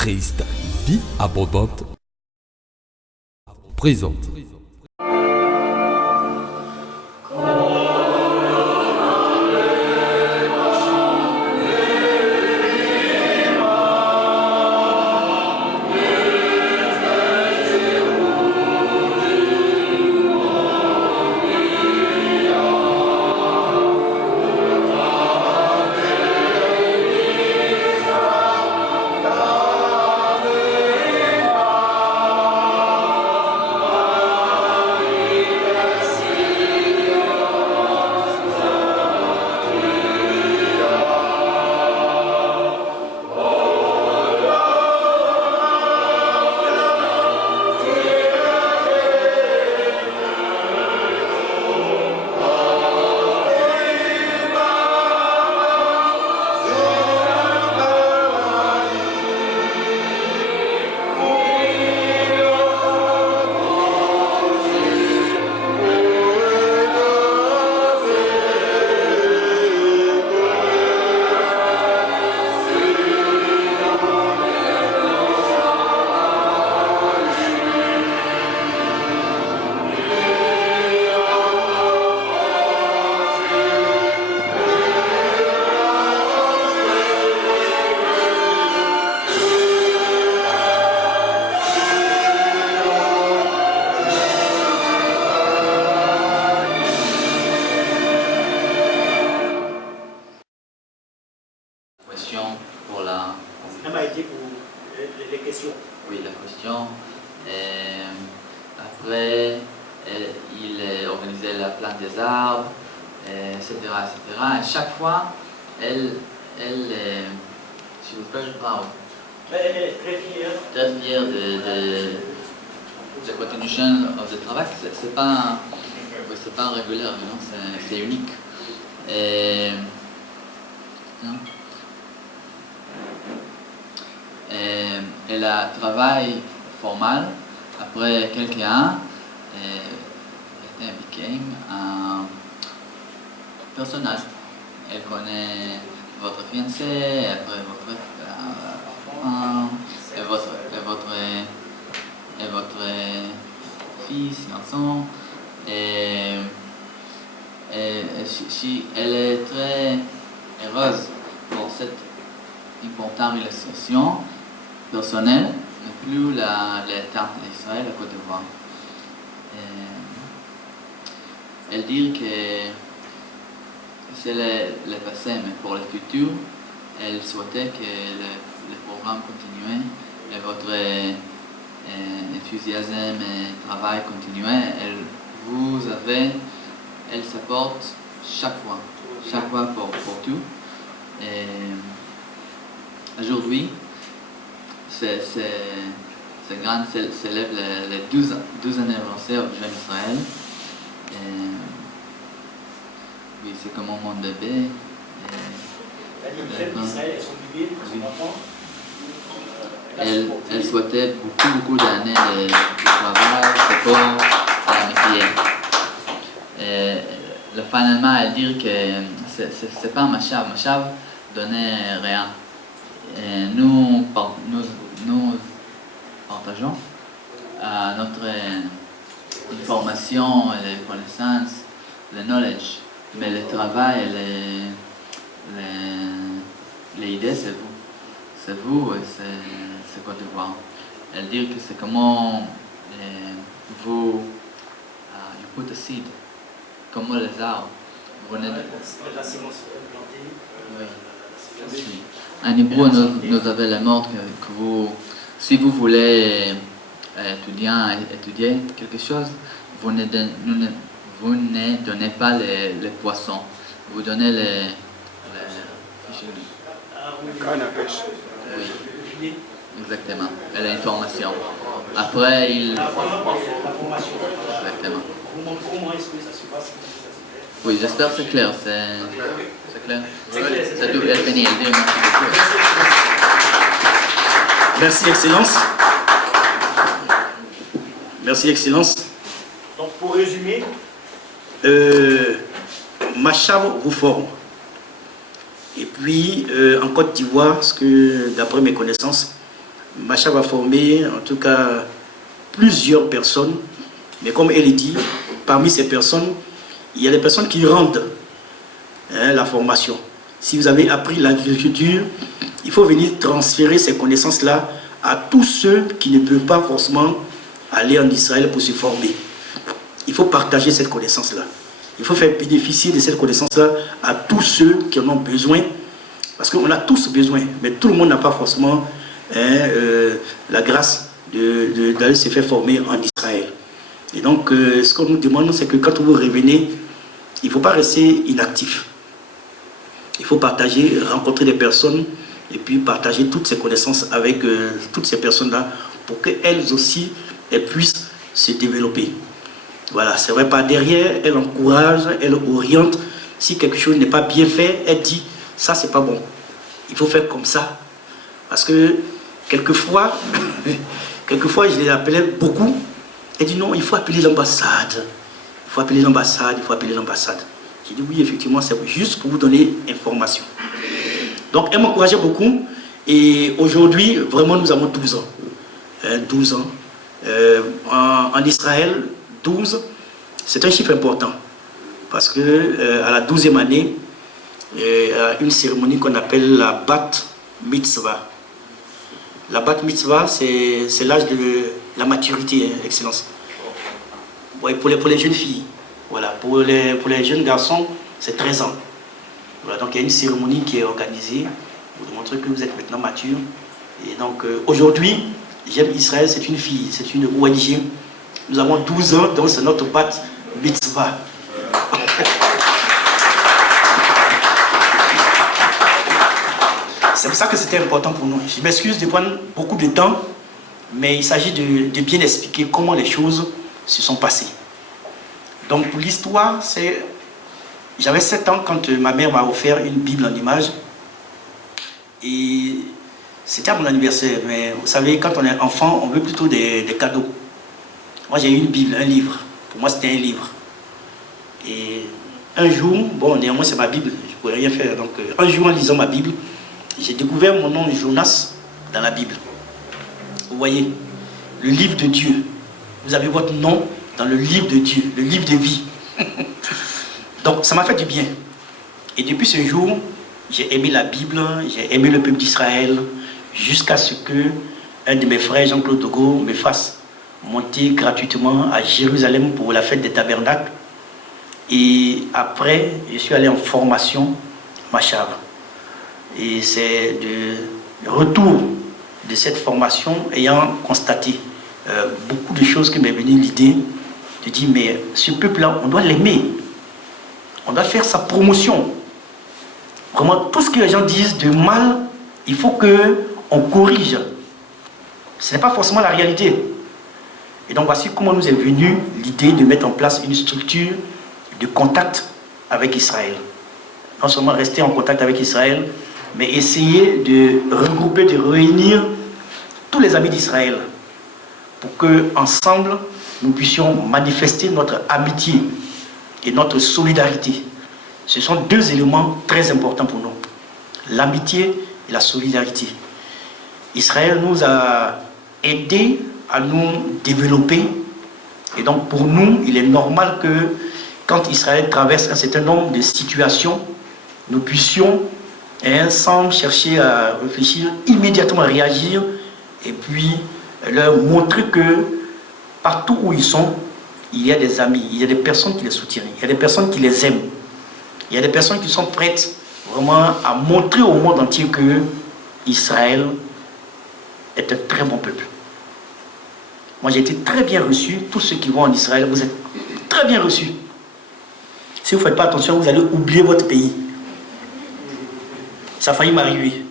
Christ, vie abondante, présente. Pour la... les questions. Oui, la question. Après, il organisait la plante des arbres, etc., etc. Et chaque fois, s'il vous plaît, je parle. Elle est très fière. Très fière de la continuation du travail. C'est pas régulier, c'est unique. Non? Elle a travaillé formal après quelques ans elle impliquée un personnage. Elle connaît votre fiancé, après votre enfant, et votre fils, garçon. Elle est très heureuse pour cette importante relation personnelle, mais plus l'État d'Israël, la Côte d'Ivoire. Elle dit que c'est le passé, mais pour le futur, elle souhaitait que le programme continue et votre enthousiasme et travail continuait. Elle supporte chaque fois pour tout. Aujourd'hui, c'est grand célèbre les 12 anniversaire du jeune Israël. Oui, c'est comme un monde de bébé. Les d'Israël, elles sont vivées, son enfant. Elle souhaitait beaucoup d'années de travail, de sport, d'amitié. Finalement, elle dit que c'est pas un Machav. Machav donnait rien. Nous partageons notre information, les connaissances, le knowledge, mais le travail et les idées, c'est vous. C'est vous et c'est Côte d'Ivoire. Elle dit que c'est comment vous you put a seed, comment les arbres. Vous venez de... La sémence plantée. Oui. En hébreu, nous avons le mot que vous, si vous voulez étudier quelque chose, vous ne donnez pas les poissons, vous donnez les canne à pêche. Oui, exactement, et l'information. Après, La formation. Exactement. Comment est-ce que ça se passe? Oui, j'espère que c'est clair. C'est clair? C'est clair. C'est tout. Elle finit. Elle dit merci beaucoup. Merci, Excellence. Merci, Excellence. Donc, pour résumer, Machav vous forme. Et puis, en Côte d'Ivoire, d'après mes connaissances, Macha va former en tout cas plusieurs personnes, mais comme elle dit, parmi ces personnes, il y a des personnes qui rendent la formation. Si vous avez appris l'agriculture, il faut venir transférer ces connaissances-là à tous ceux qui ne peuvent pas forcément aller en Israël pour se former. Il faut partager cette connaissance-là. Il faut faire bénéficier de cette connaissance-là à tous ceux qui en ont besoin, parce qu'on a tous besoin, mais tout le monde n'a pas forcément la grâce d'aller se faire former en Israël. Et donc, ce qu'on nous demande, c'est que quand vous revenez, il ne faut pas rester inactif. Il faut partager, rencontrer des personnes et puis partager toutes ces connaissances avec toutes ces personnes-là pour qu'elles aussi elles puissent se développer. Voilà, c'est vrai, par derrière, elle encourage, elle oriente. Si quelque chose n'est pas bien fait, elle dit, ça c'est pas bon. Il faut faire comme ça. Parce que quelquefois, je les appelais beaucoup. Elle dit non, il faut appeler l'ambassade. Il faut appeler l'ambassade, il faut appeler l'ambassade. J'ai dit oui, effectivement, c'est juste pour vous donner information. Donc, elle m'encourageait beaucoup. Et aujourd'hui, vraiment, nous avons 12 ans. 12 ans. En Israël, 12, c'est un chiffre important. Parce que à la 12e année, il y a une cérémonie qu'on appelle la Bat Mitzvah. La Bat Mitzvah, c'est l'âge de la maturité, Excellence. Ouais, pour les jeunes filles. Voilà. Pour les jeunes garçons, c'est 13 ans. Voilà. Donc il y a une cérémonie qui est organisée pour montrer que vous êtes maintenant mature. Et donc aujourd'hui, J'aime Israël, c'est une fille, c'est une ONG. Nous avons 12 ans, donc c'est notre Bat Mitzvah. C'est pour ça que c'était important pour nous. Je m'excuse de prendre beaucoup de temps, mais il s'agit de bien expliquer comment les choses se sont passées. Donc pour l'histoire, j'avais 7 ans quand ma mère m'a offert une Bible en image. Et c'était à mon anniversaire, mais vous savez, quand on est enfant, on veut plutôt des cadeaux. Moi j'ai eu une Bible, un livre. Pour moi c'était un livre. Et un jour, bon néanmoins c'est ma Bible, je ne pouvais rien faire. Donc un jour en lisant ma Bible, j'ai découvert mon nom Jonas dans la Bible. Vous voyez, le livre de Dieu. Vous avez votre nom dans le livre de Dieu, le livre de vie. Donc ça m'a fait du bien. Et depuis ce jour, j'ai aimé la Bible, j'ai aimé le peuple d'Israël, jusqu'à ce que un de mes frères, Jean-Claude Dogo, me fasse monter gratuitement à Jérusalem pour la fête des tabernacles. Et après, je suis allé en formation Machar. Et c'est de retour de cette formation, ayant constaté beaucoup de choses, qui m'est venue l'idée de dire, mais ce peuple-là, on doit l'aimer. On doit faire sa promotion. Vraiment, tout ce que les gens disent de mal, il faut qu'on corrige. Ce n'est pas forcément la réalité. Et donc voici comment nous est venue l'idée de mettre en place une structure de contact avec Israël. Non seulement rester en contact avec Israël, mais essayer de regrouper, de réunir tous les amis d'Israël pour qu'ensemble, nous puissions manifester notre amitié et notre solidarité. Ce sont deux éléments très importants pour nous. L'amitié et la solidarité. Israël nous a aidés à nous développer. Et donc pour nous, il est normal que quand Israël traverse un certain nombre de situations, nous puissions, sans chercher à réfléchir, immédiatement réagir et puis leur montrer que partout où ils sont, il y a des amis, il y a des personnes qui les soutiennent, il y a des personnes qui les aiment, il y a des personnes qui sont prêtes vraiment à montrer au monde entier que Israël est un très bon peuple. Moi j'ai été très bien reçu, tous ceux qui vont en Israël, vous êtes très bien reçus. Si vous ne faites pas attention, vous allez oublier votre pays. Ça a failli m'arriver.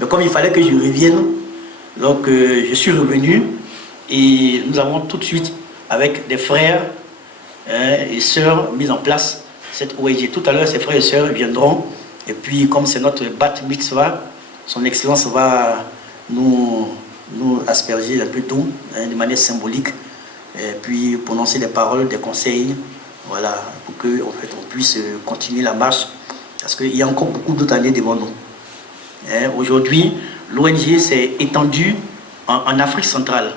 Mais comme il fallait que je revienne, donc je suis revenu et nous avons tout de suite, avec des frères et sœurs, mis en place cette ONG. Tout à l'heure, ces frères et sœurs viendront. Et puis, comme c'est notre Bat Mitzvah, son Excellence va nous asperger un peu d'eau, de manière symbolique, et puis prononcer des paroles, des conseils, voilà, pour que en fait, on puisse continuer la marche, parce qu'il y a encore beaucoup d'autres années devant nous. Aujourd'hui, l'ONG s'est étendue en Afrique centrale.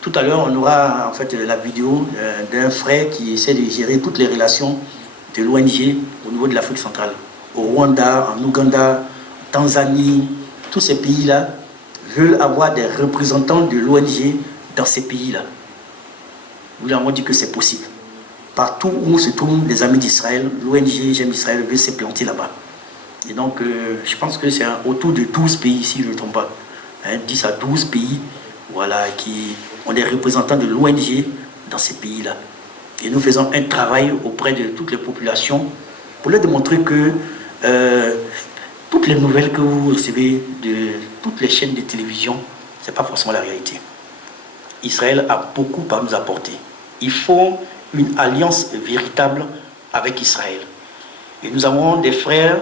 Tout à l'heure, on aura en fait la vidéo d'un frère qui essaie de gérer toutes les relations de l'ONG au niveau de l'Afrique centrale. Au Rwanda, en Ouganda, en Tanzanie, tous ces pays-là veulent avoir des représentants de l'ONG dans ces pays-là. Nous leur avons dit que c'est possible. Partout où se trouvent les amis d'Israël, l'ONG J'aime Israël veut se planter là-bas. Et donc, je pense que c'est autour de 12 pays, si je ne me trompe pas. 10 à 12 pays, voilà, qui ont des représentants de l'ONG dans ces pays-là. Et nous faisons un travail auprès de toutes les populations pour leur démontrer que toutes les nouvelles que vous recevez de toutes les chaînes de télévision, ce n'est pas forcément la réalité. Israël a beaucoup à nous apporter. Il faut une alliance véritable avec Israël. Et nous avons des frères,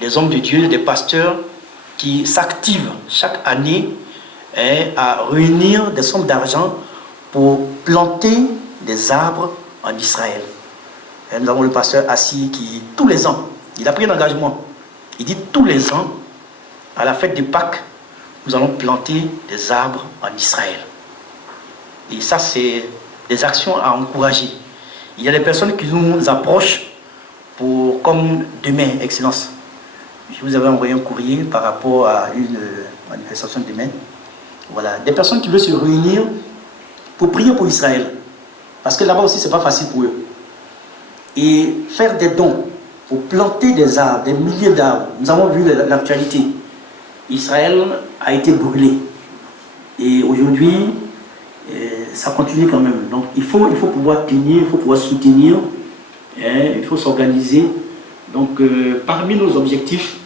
des hommes de Dieu, des pasteurs qui s'activent chaque année à réunir des sommes d'argent pour planter des arbres en Israël. Et nous avons le pasteur Assis qui, tous les ans, il a pris un engagement. Il dit tous les ans, à la fête de Pâques, nous allons planter des arbres en Israël. Et ça, c'est des actions à encourager. Il y a des personnes qui nous approchent pour, comme demain, Excellence. Je vous avais envoyé un courrier par rapport à une manifestation demain. Voilà, des personnes qui veulent se réunir pour prier pour Israël. Parce que là-bas aussi, ce n'est pas facile pour eux. Et faire des dons pour planter des arbres, des milliers d'arbres. Nous avons vu l'actualité. Israël a été brûlé. Et aujourd'hui, ça continue quand même. Donc il faut pouvoir tenir, il faut pouvoir soutenir, il faut s'organiser. Donc parmi nos objectifs,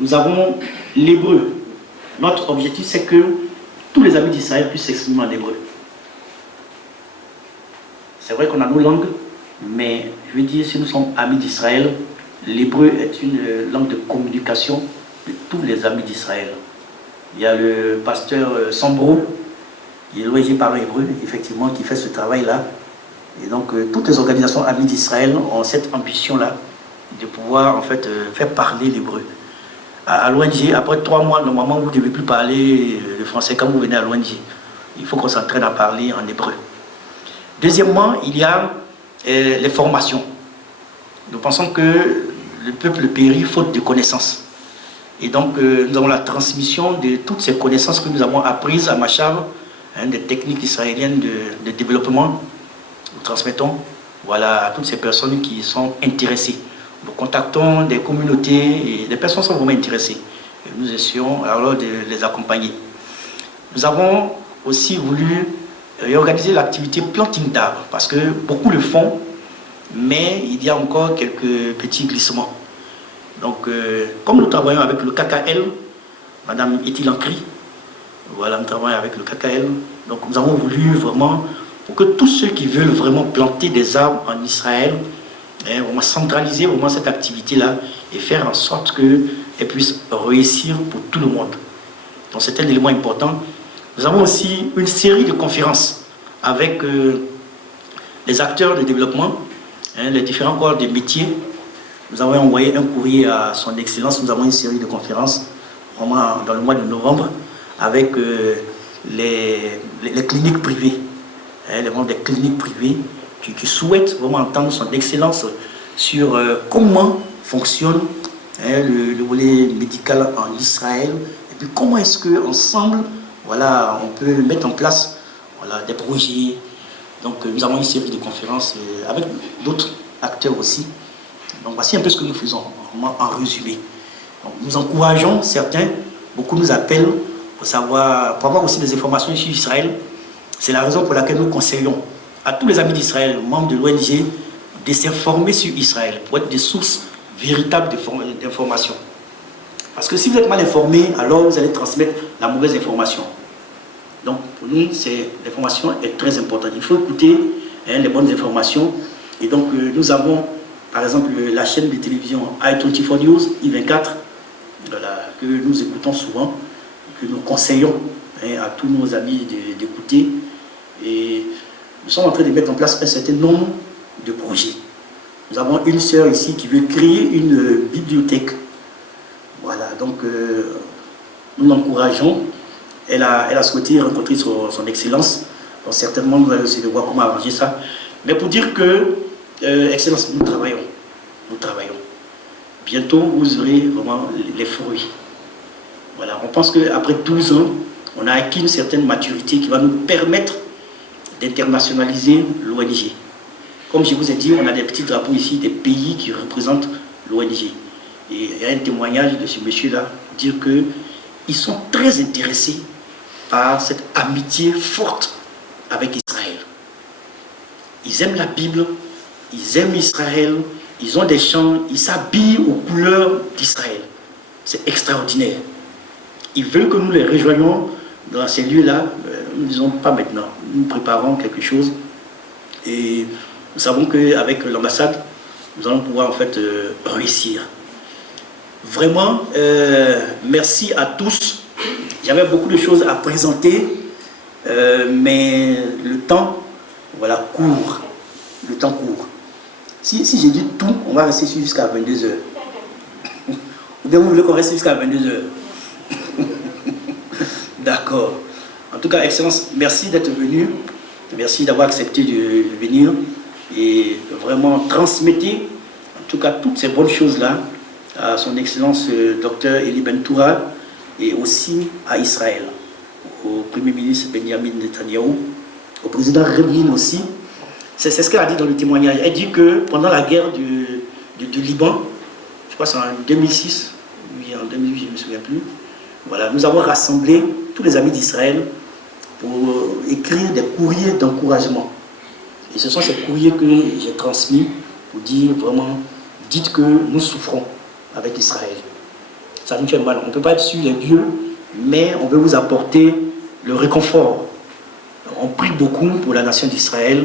nous avons l'hébreu. Notre objectif, c'est que tous les amis d'Israël puissent s'exprimer en hébreu. C'est vrai qu'on a nos langues, mais je veux dire, si nous sommes amis d'Israël, l'hébreu est une langue de communication de tous les amis d'Israël. Il y a le pasteur Sambro, qui est logé par l'hébreu, effectivement, qui fait ce travail-là. Et donc, toutes les organisations amies d'Israël ont cette ambition-là de pouvoir, en fait, faire parler l'hébreu. À l'ONG, après 3 mois, normalement, vous ne devez plus parler le français quand vous venez à l'ONG. Il faut qu'on s'entraîne à parler en hébreu. Deuxièmement, il y a les formations. Nous pensons que le peuple périt faute de connaissances. Et donc, nous avons la transmission de toutes ces connaissances que nous avons apprises à Machav, des techniques israéliennes de développement. Nous transmettons, voilà, à toutes ces personnes qui sont intéressées. Nous contactons des communautés et des personnes sont vraiment intéressées. Et nous essayons alors de les accompagner. Nous avons aussi voulu réorganiser l'activité planting d'arbres parce que beaucoup le font, mais il y a encore quelques petits glissements. Donc, comme nous travaillons avec le KKL, Madame Eti Lancry, voilà, nous travaillons avec le KKL. Donc, nous avons voulu vraiment, pour que tous ceux qui veulent vraiment planter des arbres en Israël, vraiment centraliser vraiment cette activité-là et faire en sorte qu'elle puisse réussir pour tout le monde. Donc, c'est un élément important. Nous avons aussi une série de conférences avec les acteurs de développement, les différents corps de métiers. Nous avons envoyé un courrier à son Excellence. Nous avons une série de conférences vraiment dans le mois de novembre avec les cliniques privées, les membres des cliniques privées qui souhaitent vraiment entendre son Excellence sur comment fonctionne le volet médical en Israël et puis comment est-ce qu'ensemble, voilà, on peut mettre en place, voilà, des projets. Donc nous avons une série de conférences avec d'autres acteurs aussi. Donc voici un peu ce que nous faisons en résumé. Donc, nous encourageons certains, beaucoup nous appellent pour avoir aussi des informations sur Israël. C'est la raison pour laquelle nous conseillons à tous les amis d'Israël, membres de l'ONG, de s'informer sur Israël pour être des sources véritables d'informations. Parce que si vous êtes mal informé, alors vous allez transmettre la mauvaise information. Donc pour nous, l'information est très importante. Il faut écouter les bonnes informations. Et donc nous avons par exemple la chaîne de télévision i24 News, I24, voilà, que nous écoutons souvent, que nous conseillons à tous nos amis d'écouter. Et nous sommes en train de mettre en place un certain nombre de projets. Nous avons une sœur ici qui veut créer une bibliothèque. Voilà, donc nous nous l'encourageons. Elle a souhaité rencontrer son Excellence. Donc certainement, nous allons essayer de voir comment arranger ça. Mais pour dire que, Excellence, nous travaillons. Nous travaillons. Bientôt, vous aurez vraiment les fruits. Voilà, on pense qu'après 12 ans, on a acquis une certaine maturité qui va nous permettre d'internationaliser l'ONG. Comme je vous ai dit, on a des petits drapeaux ici, des pays qui représentent l'ONG. Et il y a un témoignage de ce monsieur-là, dire qu'ils sont très intéressés par cette amitié forte avec Israël. Ils aiment la Bible, ils aiment Israël, ils ont des chants, ils s'habillent aux couleurs d'Israël. C'est extraordinaire. Ils veulent que nous les rejoignions dans ces lieux-là. Nous ne disons pas maintenant. Nous préparons quelque chose. Et nous savons qu'avec l'ambassade, nous allons pouvoir en fait réussir. Vraiment, merci à tous. J'avais beaucoup de choses à présenter, mais le temps, voilà, court. Le temps court. Si j'ai dit tout, on va rester jusqu'à 22h. Ou bien vous voulez qu'on reste jusqu'à 22h? D'accord. En tout cas, Excellence, merci d'être venu. Merci d'avoir accepté de venir. Et vraiment transmettez, en tout cas, toutes ces bonnes choses-là à son Excellence Dr Eli Bentoura et aussi à Israël, au Premier ministre Benjamin Netanyahu, au président Rivlin aussi. C'est ce qu'elle a dit dans le témoignage. Elle dit que pendant la guerre du Liban, je crois que c'est en 2006, oui, en 2008, je ne me souviens plus, voilà, nous avons rassemblé tous les amis d'Israël pour écrire des courriers d'encouragement. Et ce sont ces courriers que j'ai transmis pour dire vraiment, dites que nous souffrons avec Israël. Ça nous fait mal. On ne peut pas être sur les lieux, mais on veut vous apporter le réconfort. On prie beaucoup pour la nation d'Israël.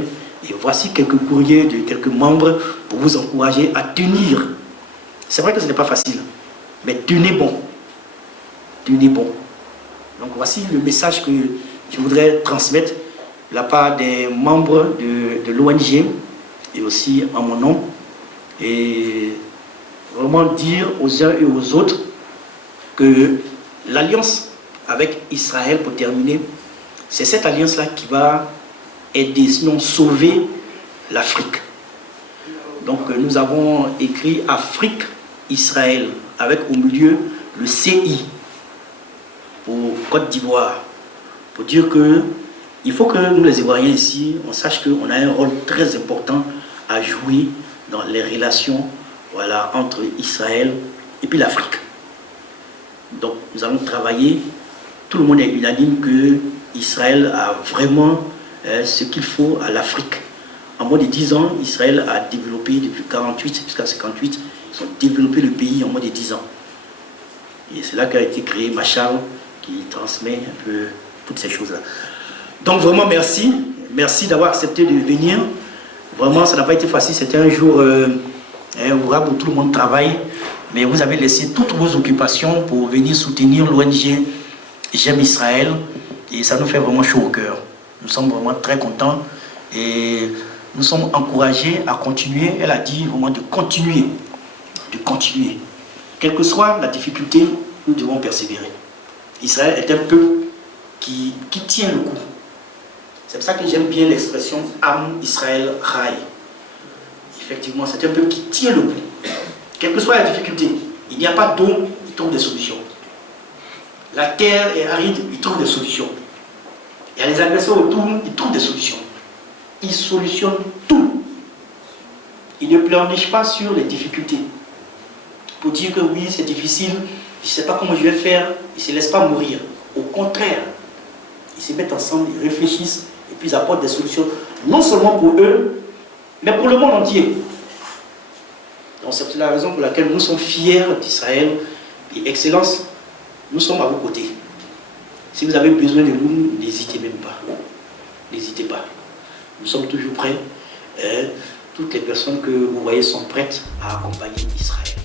Et voici quelques courriers de quelques membres pour vous encourager à tenir. C'est vrai que ce n'est pas facile, mais tenez bon. Tenez bon. Donc voici le message que je voudrais transmettre de la part des membres de l'ONG et aussi en mon nom. Et vraiment dire aux uns et aux autres que l'alliance avec Israël, pour terminer, c'est cette alliance-là qui va aider, sinon sauver l'Afrique. Donc nous avons écrit Afrique, Israël, avec au milieu le CI pour Côte d'Ivoire, pour dire que il faut que nous les Ivoiriens ici, on sache qu'on a un rôle très important à jouer dans les relations, voilà, entre Israël et puis l'Afrique. Donc nous allons travailler, tout le monde est unanime que Israël a vraiment ce qu'il faut à l'Afrique. En moins de 10 ans, Israël a développé, depuis 48 jusqu'à 58, ils ont développé le pays en moins de 10 ans. Et c'est là qu'a été créé Machar, qui transmet un peu toutes ces choses-là. Donc vraiment merci, merci d'avoir accepté de venir. Vraiment, ça n'a pas été facile, c'était un jour où tout le monde travaille, mais vous avez laissé toutes vos occupations pour venir soutenir l'ONG J'aime Israël, et ça nous fait vraiment chaud au cœur. Nous sommes vraiment très contents et nous sommes encouragés à continuer. Elle a dit vraiment de continuer, de continuer. Quelle que soit la difficulté, nous devons persévérer. Israël est un peuple qui tient le coup. C'est pour ça que j'aime bien l'expression Am Israël Rai. Effectivement, c'est un peuple qui tient le coup. Quelle que soit la difficulté, il n'y a pas d'eau, il trouve des solutions. La terre est aride, il trouve des solutions. Il y a les agresseurs autour, ils trouvent des solutions. Ils solutionnent tout. Ils ne pleurnichent pas sur les difficultés. Pour dire que oui, c'est difficile, je ne sais pas comment je vais faire, ils ne se laissent pas mourir. Au contraire, ils se mettent ensemble, ils réfléchissent et puis ils apportent des solutions, non seulement pour eux, mais pour le monde entier. Donc c'est la raison pour laquelle nous sommes fiers d'Israël. Et Excellence, nous sommes à vos côtés. Si vous avez besoin de nous, n'hésitez même pas. N'hésitez pas. Nous sommes toujours prêts. Toutes les personnes que vous voyez sont prêtes à accompagner Israël.